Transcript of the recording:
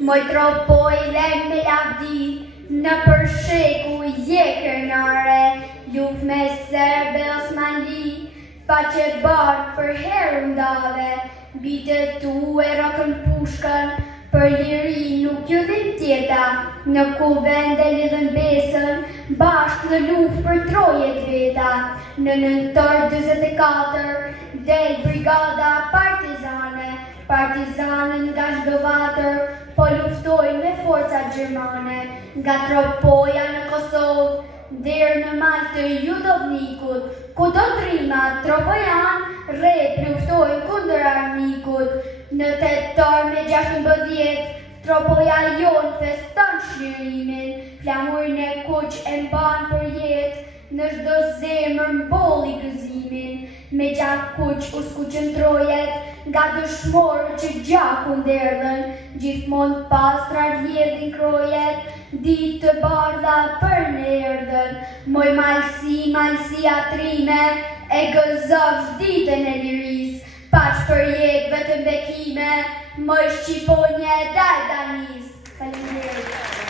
Moj tropoj len me lavdi, në përsheku je kërnare, luft me Serbe Osmanli, pa që barë për herë ndave, bitet tu e rokën pushkën, për liri nuk ju dhe tjeta, në kuvende lidhën besën, bashkë në luft për trojet veta, në nëntor 24, del brigada partizane, partizanën nga çdo vatër, po luftoj me forca gjermane, nga tropoja në Kosovë, dherë në mal të Judovnikut, ku do trima tropojan, rrep luftojnë kundër armikut, në tetor me 16, tropoja jonë feston shlirimin, flamurin e kuq e mban për jetë, në çdo zemër mboli gëzimin, me gjak kuq u skuqëndrojet, nga dëshmorë që gjaku nderdhen, gjithmonë pastrar vjedhin krojet, ditë të bardha për në erdhen, moj malësia trime, e gëzov ditën e liris, paç për jetë vetëm bekime, moj shqiponje dal danis. Faleminderit.